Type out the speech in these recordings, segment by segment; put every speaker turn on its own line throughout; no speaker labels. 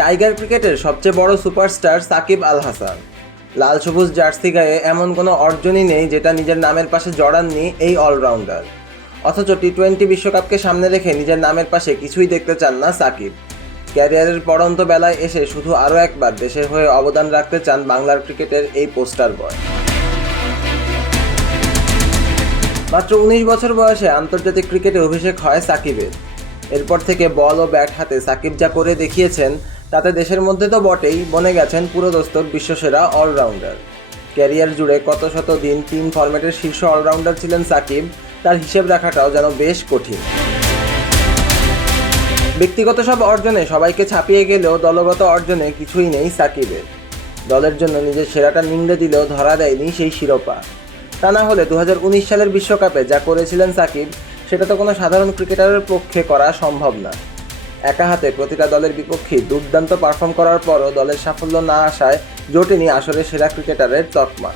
Tiger ক্রিকেটের সবচেয়ে বড় সুপারস্টার সাকিব আল হাসান। লাল সবুজ জার্সি গায়ে এমন কোনো অর্জনই নেই যেটা নিজের নামের পাশে জড়াননি এই অলরাউন্ডার। অথচ টি টোয়েন্টি বিশ্বকাপকে সামনে রেখে নিজের নামের পাশে কিছুই দেখতে চান না সাকিব। ক্যারিয়ারের পড়ন্ত বেলায় এসে শুধু আরও একবার দেশের হয়ে অবদান রাখতে চান বাংলার ক্রিকেটের এই পোস্টার বয়। মাত্র উনিশ বছর বয়সে আন্তর্জাতিক ক্রিকেটে অভিষেক হয় সাকিবের। এরপর থেকে বল ও ব্যাট হাতে সাকিব যা করে দেখিয়েছেন তাতে দেশের মধ্যে তো বটেই বনে গেছেন পুরোদস্তর বিশ্বসেরা অলরাউন্ডার। ক্যারিয়ার জুড়ে কত শত দিন তিন ফরম্যাটের শীর্ষ অলরাউন্ডার ছিলেন সাকিব, তার হিসেব রাখাটাও যেন বেশ কঠিন। ব্যক্তিগত সব অর্জনে সবাইকে ছাপিয়ে গেলেও দলগত অর্জনে কিছুই নেই সাকিবের। দলের জন্য নিজের সেরাটা নিংড়ে দিলেও ধরা দেয়নি সেই শিরোপা। তা না হলে দু হাজার উনিশ সালের বিশ্বকাপে যা করেছিলেন সাকিব, সেটা তো কোনো সাধারণ ক্রিকেটারের পক্ষে করা সম্ভব না। একা হাতে প্রতিটা দলের বিপক্ষে দুর্দান্ত পারফর্ম করার পরও দলের সাফল্য না আসায় জোটেনি আসলে সেরা ক্রিকেটারের তকমা।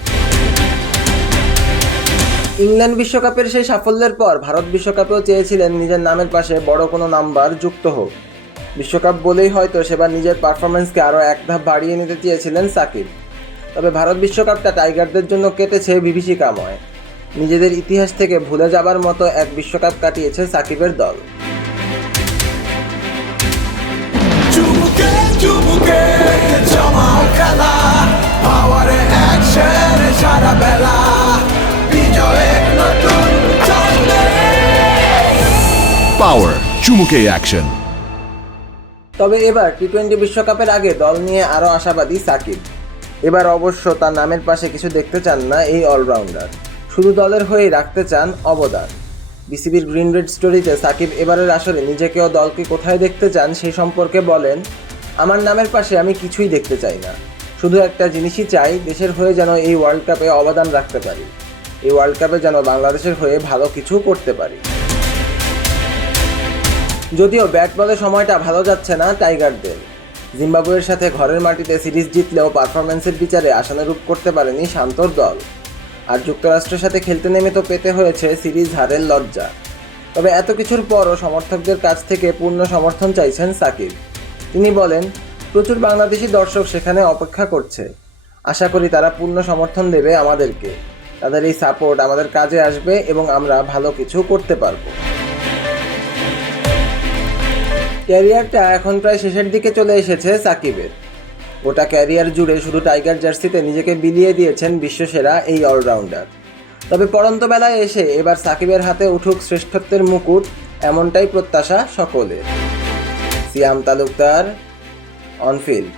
ইংল্যান্ড বিশ্বকাপের সেই সাফল্যের পর ভারত বিশ্বকাপেও চেয়েছিলেন নিজের নামের পাশে বড় কোনো নাম্বার যুক্ত হোক। বিশ্বকাপ বলেই হয়তো সেবার নিজের পারফরমেন্সকে আরও এক ধাপ বাড়িয়ে নিতে চেয়েছিলেন সাকিব। তবে ভারত বিশ্বকাপটা টাইগারদের জন্য কেটেছে বিভীষিকাময়। নিজেদের ইতিহাস থেকে ভুলে যাবার মতো এক বিশ্বকাপ কাটিয়েছে সাকিবের দল।
Power. চুমুকে অ্যাকশন
তবে এবার টি টোয়েন্টি বিশ্বকাপের আগে দল নিয়ে আরও আশাবাদী সাকিব। এবার অবশ্য তার নামের পাশে কিছু দেখতে চান না এই অলরাউন্ডার শুধু দলের হয়েই রাখতে চান অবদান। বিসিবির গ্রিন রেড স্টোরিতে সাকিব এবারের আসরে নিজেকে ও দলকে কোথায় দেখতে চান সেই সম্পর্কে বলেন, আমার নামের পাশে আমি কিছুই দেখতে চাই না। শুধু একটা জিনিসই চাই, দেশের হয়ে যেন এই ওয়ার্ল্ড কাপে অবদান রাখতে পারি। এই ওয়ার্ল্ড কাপে যেন বাংলাদেশের হয়ে ভালো কিছু করতে পারি। যদিও ব্যাট বলে সময়টা ভালো যাচ্ছে না টাইগারদের। জিম্বাবুয়ের সাথে ঘরের মাটিতে সিরিজ জিতলেও পারফরমেন্সের বিচারে আশানুরূপ করতে পারেনি শান্তর দল। আর যুক্তরাষ্ট্রের সাথে খেলতে নেমে তো পেতে হয়েছে সিরিজ হারের লজ্জা। তবে এত কিছুর পরও সমর্থকদের কাছ থেকে পূর্ণ সমর্থন চাইছেন সাকিব। তিনি বলেন, প্রচুর বাংলাদেশি দর্শক সেখানে অপেক্ষা করছে। আশা করি তারা পূর্ণ সমর্থন দেবে আমাদেরকে। তাদের এই সাপোর্ট আমাদের কাজে আসবে এবং আমরা ভালো কিছু করতে পারব। ক্যারিয়ারটা এখন প্রায় শেষের দিকে চলে এসেছে সাকিবের। গোটা ক্যারিয়ার জুড়ে শুধু টাইগার জার্সিতে নিজেকে বিলিয়ে দিয়েছেন বিশ্বসেরা এই অলরাউন্ডার। তবে পরন্তবেলায় এসে এবার সাকিবের হাতে উঠুক শ্রেষ্ঠত্বের মুকুট, এমনটাই প্রত্যাশা সকলের। Siam Talukdar, on field.